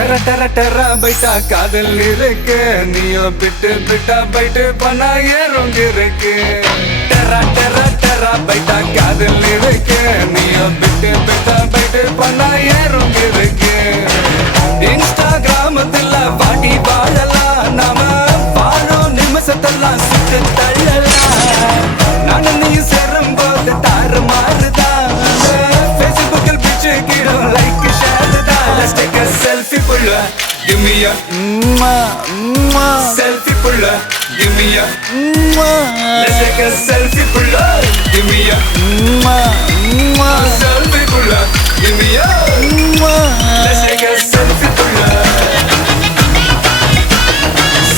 டெர டெர டெர பைட்டா காதல் இருக்கு நீயோ பிட்டு பிட்டா பைட்டு பண்ணா ஏறும் இருக்கு டெர டெர டெர பைட்டா காதல் இருக்கு நீயோ பிட்டு பிட்டா பைட்டு பண்ணா ஏறும் இருக்கு இன்ஸ்டாகிராமத்துல வாடி வாழலாம் நாம வாழும் நிமிஷத்தெல்லாம் சுட்டு தள்ளலாம் நானும் நீயும் சேரும் போது தாறு மாறுதான் ஃபேஸ்புக்கில் பிச்சு கீழும் லைக் ஷேர் தான் Let's take a selfie pulla give me a selfie pulla give me a Let's take a selfie pulla give me a selfie pulla give me a Let's take a selfie pulla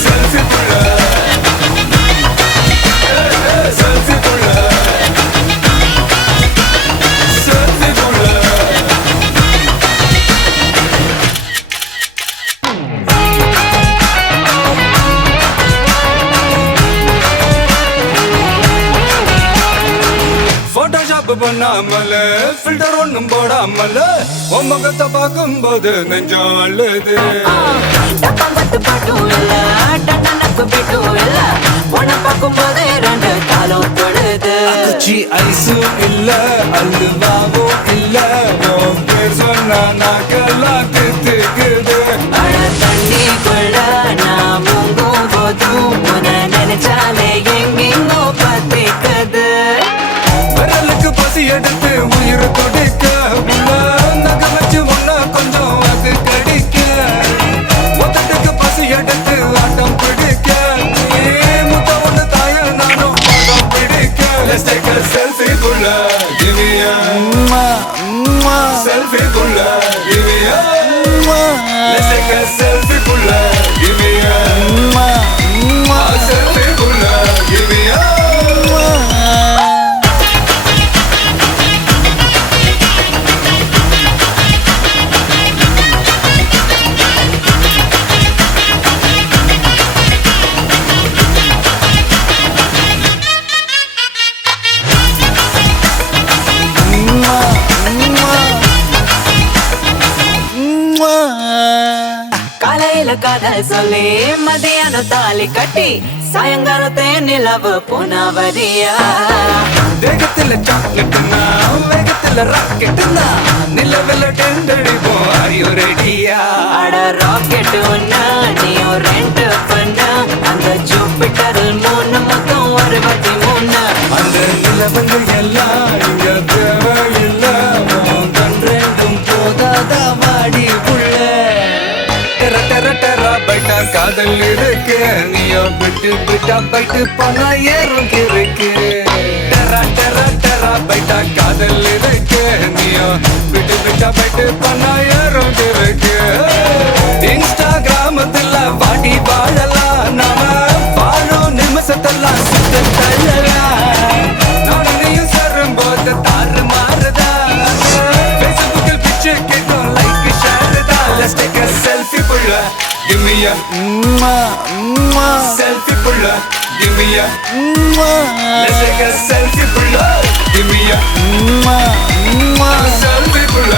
selfie pulla selfie pulla selfie pulla Photoshop பண்ணாமல filter ஒண்ணும் போடாமல உன் முகத்தை பார்க்கும்போது நெஞ்சம் அழுது டப்பங்கத்து பாட்டும் இல்ல டட்டனக்கு பீட்டும் இல்ல உன்னை பார்க்கும்போது ரெண்டு காலம் தொழுது அச்சி ஐஸும் இல்ல அல்வாவும் இல்ல உன் பேர் சொன்னா நாக்கெல்லாம் தித்துக்குது மழ தண்ணிக்குள்ள நான் முங்கும் போதும் உன்னை நினைச்சாலே எங்கெங்கோ பத்திக்குது விரலுக்கு பசி எடுத்து உயிர் கொடுக்க உள்ள நகை வச்சு ஒன்னா கொஞ்சம் அது கடிக்க மொத்தத்துக்கு பசி எடுத்து ஆட்டம் பிடிக்க முத்த ஒண்ணு தாய நானும் ஆட்டம் பிடிக்க Let's take a selfie pulla give me a selfie pulla give me a Let's take a selfie pulla give me a selfie pulla give me a காலையில காதல் சொல்லி மதியானம் தாலி கட்டி சாயங்காலத்தே நிலவு புனவதியா வேகத்துல சாக்லேட்னா வேகத்துல ராக்கெட்னா நிலவில் டெண்டடிப்போம் ஐயோ ரெடியா அட ராக்கெட் ஒன்னா நீயும் ரெண்டு பண்ணா அந்த ஜூபிட்டரில் 3 மொத்தம் 63 அந்த நிலவங்கள் எல்லாம் இங்க தேவையில்ல கண் ரெண்டும் போதாதா வாடி புள்ள டெர டெர டெர பைட்டா காதல் இருக்கு நீயோ விட்டு விட்டா பைட்டு பணா ஏறும் இருக்கு டெர டெர டெர பைட்டா காதல் இருக்கு நீயோ விட்டு விட்டா பைட்டு பணா ஏறும் இருக்கு இன்ஸ்டாகிராமத்துல வாடி வாழலாம் நாம வாழும் நிமிஷத்தெல்லாம் சுத்த தள்ளலாம் நானும் நீயும் சேரும் போது தாறு மாறுதா ஃபேஸ்புக்கில் பிச்சு கேட்கும் லைக் ஷேர் தான் Let's take a selfie pulla give me a selfie pulla give me a Let's take a selfie pulla give me a selfie pulla